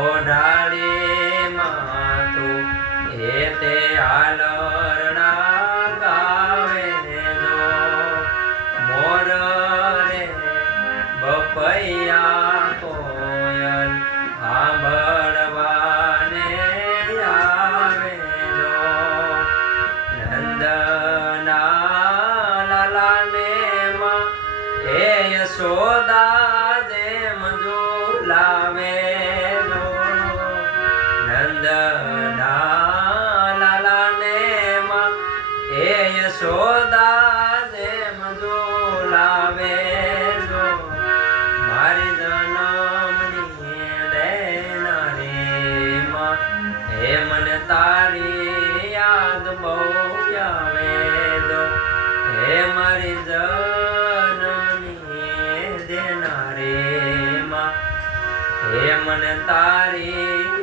ઓઢાડી માતું એ તે આલરણા ગાવે જો મોર રે બપૈયા કોયલ સાંભળવાને આવે જો નંદના લાલાને માં હે યશોદા જેમ ઝુલાવે જો નંદના લાલાને માં હે યશોદા જેમ ઝુલાવે જો મારી જન્મની દેનારી માં હે મને તારી યાદ બહુ આવે જો હે મારી જન્મની દેનારી માં હે મને તારી